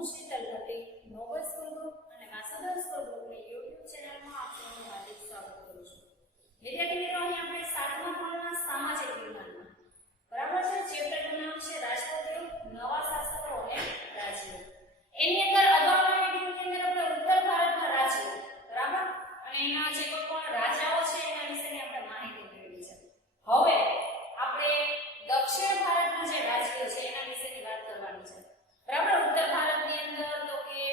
હું શીતલમતી Nobel school group અને માસુદર school ગ્રુપની YouTube ચેનલમાં આપ સૌનું હાર્દિક સ્વાગત કરું છું. વિદ્યાર્થી મિત્રો, અહીં આપણે 7મા ધોરણના સામાજિક વિજ્ઞાનમાં બરાબર છે ચેપ્ટરનું નામ છે રાજપૂતો, નવા શાસકો અને રાજ્યો. એની અંદર અગાઉના વિડિયોની અંદર આપણે ઉત્તર ભારતના રાજ્યો બરાબર અને એના જે કોઈ રાજાઓ છે એના વિશેની આપણે માહિતી મેળવી છે. હવે આપણે દક્ષિણ ભારતના જે રાજ્યો છે એના વિશેની વાત કરવાની છે. બરાબર, ઉત્તર ભારતની અંદર તો કે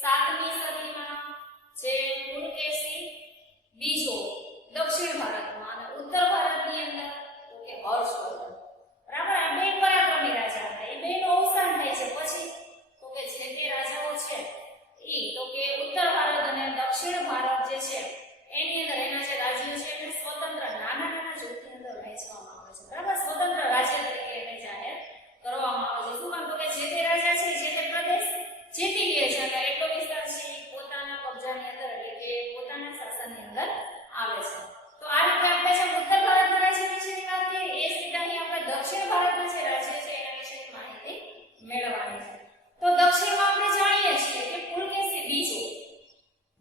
7મી સદીમાં જે પુલકેશી બીજો દક્ષિણ ભારતમાં અને ઉત્તર ભારતની અંદર તો કે હર્ષવર્ધન. બરાબર, આ બે પરાક્રમી રાજા હતા. એ બેનું અવસાન થાય છે પછી તો કે જે તે રાજાઓ છે ઈ તો કે ઉત્તર ભારત અને દક્ષિણ ભારત જે છે એની અંદર એના જે રાજ્યો છે એને સ્વતંત્ર નાના જૂથની અંદર વહેંચવામાં આવે છે. બરાબર, સ્વતંત્ર રાજ્ય તરીકે એને જાહેર કરવામાં આવે છે. શું કામ? તો કે જે તે રાજા છે જે તે પ્રદેશ જીતી લે છે અને એટલો વિસ્તાર છે પોતાના કબજાની અંદર એટલે કે પોતાના શાસનની અંદર આવે છે. તો આ રીતે આપણે જે ઉત્તર ભારતના રાજ્ય વિશેની વાત કરી એ જ રીતે અહીં આપણે દક્ષિણ ભારતના જે રાજ્ય છે એના વિશેની માહિતી મેળવવાની છે. તો દક્ષિણમાં આપણે જાણીએ છીએ કે પુલકેશી બીજો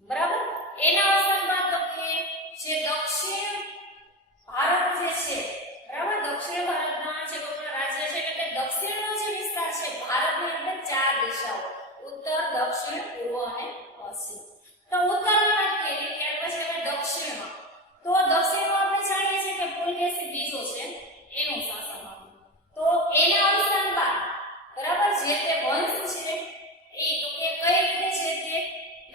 બરાબર એના અવસાન બાદ તો કે જે દક્ષિણ ભારત જે છે બરાબર દક્ષિણ ભારતના જે કોઈ રાજ્ય છે એટલે કે દક્ષિણનો જે વિસ્તાર છે ભારતની અંદર 4 દિશાઓ ઉત્તર, દક્ષિણ, પૂર્વ અને પશ્ચિમ. તો ઉત્તરની વાત કરીએ ત્યાર પછી આપણે દક્ષિણમાં તો દક્ષિણમાં આપણે જાણીએ છીએ કે પુલકેશી બીજો છે એનું શાસન હતું. તો એના અવસાન બાદ બરાબર જે તે વંશ છે એ તો કે કઈ રીતે છે તે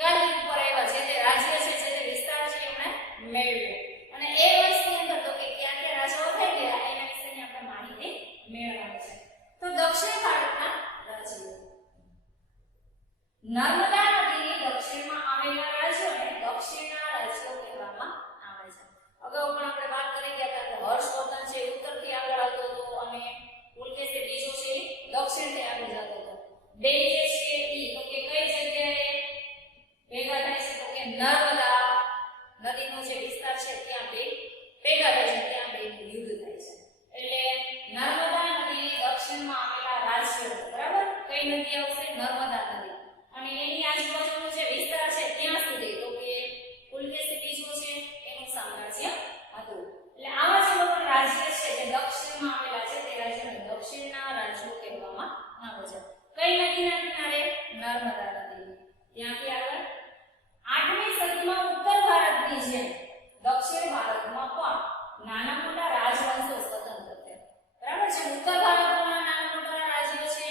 ગાદી ઉપર આવ્યા, જે તે રાજ્ય છે જે તે વિસ્તાર છે એમણે મેળવ્યો અને એ વંશની અંદર તો કે ક્યાં ક્યાં રાજાઓ થઈ ગયા એના વિશેની આપણે માહિતી મેળવવાની છે. તો દક્ષિણ ભારતના રાજ્યો નર્મદા નદીની દક્ષિણમાં આવેલા રાજ્યોને દક્ષિણના રાજ્યો કહેવામાં આવે છે. અગાઉ પણ આપણે વાત કરી ગયા હતા કે હર્ષવર્ધન છે ઉત્તરથી આગળ આવતો હતો અને પુલકેશી બીજો છે દક્ષિણથી આગળ જતો હતો. બે જે છે ઈ તો કે કઈ જગ્યાએ ભેગા થાય છે તો કે નર્મદા નદીનો જે વિસ્તાર છે ત્યાં બે ભેગા થાય છે, ત્યાં બેનું યુદ્ધ થાય છે. એટલે નર્મદા નદીની દક્ષિણમાં આવેલા રાજ્યો બરાબર કઈ નદી આવશે? નર્મદા નદી. અને એની આજુબાજુનો જે વિસ્તાર છે ત્યાં સુધી તો કે પુલકેશી બીજો છે એનું સામ્રાજ્ય હતું. એટલે આવા જે લોકો રાજ્ય છે જે દક્ષિણમાં આવેલા છે તે રાજ્યોને દક્ષિણના રાજ્યો કહેવામાં આવે છે. કઈ નદીના કિનારે? નર્મદા નદી. ત્યાંથી આગળ 8મી સદીમાં ઉત્તર ભારતની જેમ દક્ષિણ ભારતમાં પણ નાના મોટા રાજવંશો સ્વતંત્ર થયા. બરાબર છે, ઉત્તર ભારતના નાના મોટા રાજ્યો છે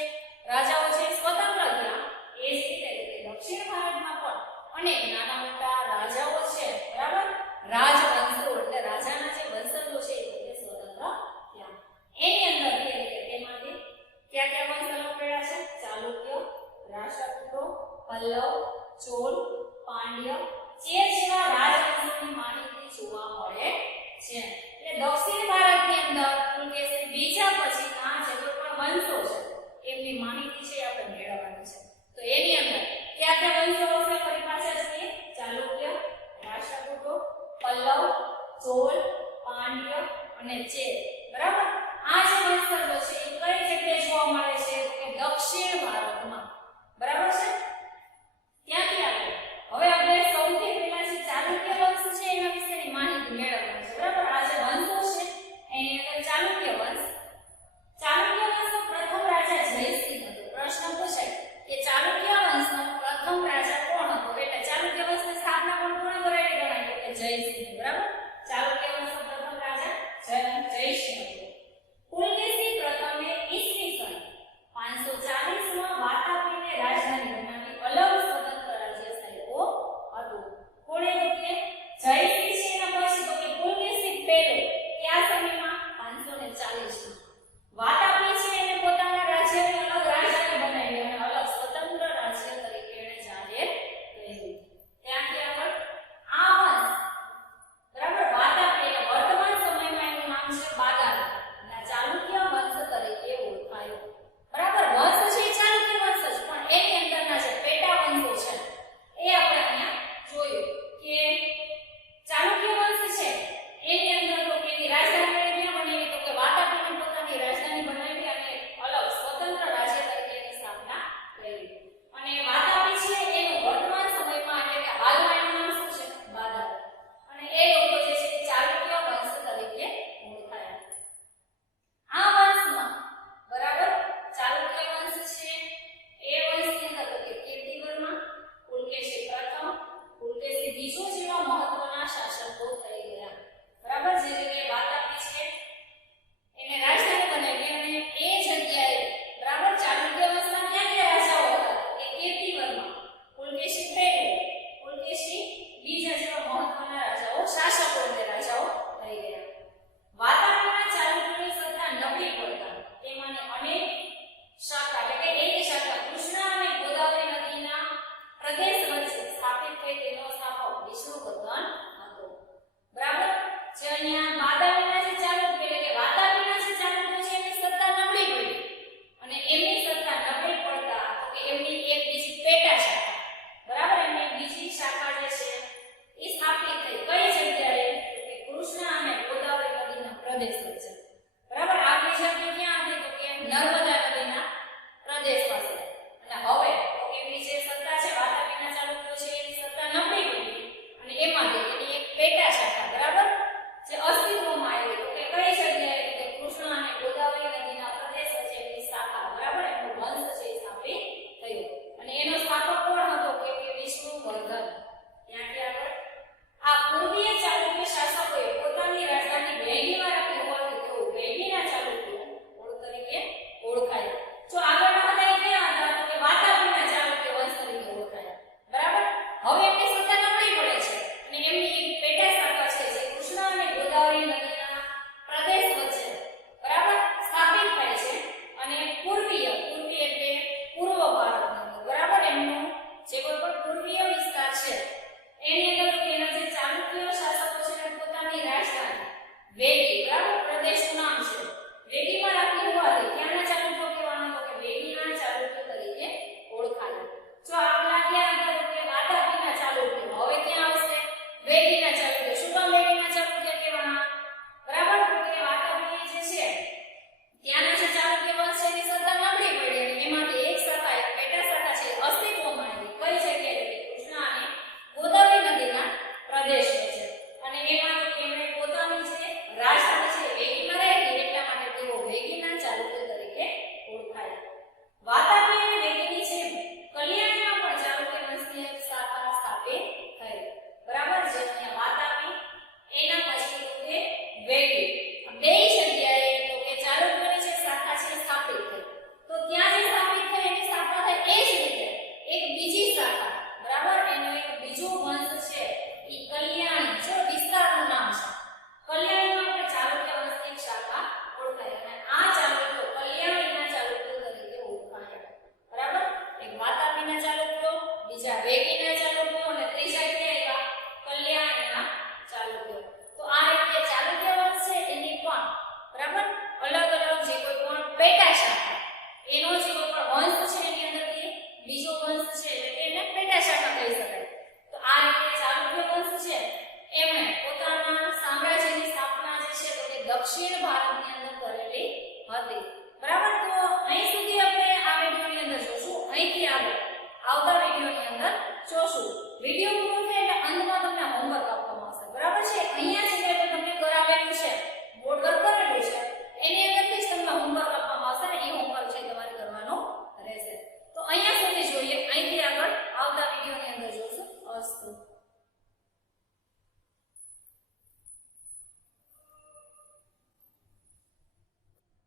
રાજાઓ છે સ્વતંત્ર થયા એ જ રીતે દક્ષિણ ભારતમાં પણ અનેક નાના મોટા રાજાઓ છે બરાબર રાજવંશો એટલે રાજાના જે વંશજો છે એ સ્વતંત્ર થયા. એની અંદર એટલે તેમાંથી કયા કયા વંશજો પડ્યા છે? ચાલુક્ય, રાષ્ટ્રકૂટો, પલ્લવ, ચોલ, પાંડ્ય, ચેર જેવા રાજવંશોની માહિતી જોવા મળે છે. એટલે દક્ષિણ ભારતની અંદર પુલકેશી બીજા પછીના જે કોઈ પણ વંશો છે એમની માહિતી છે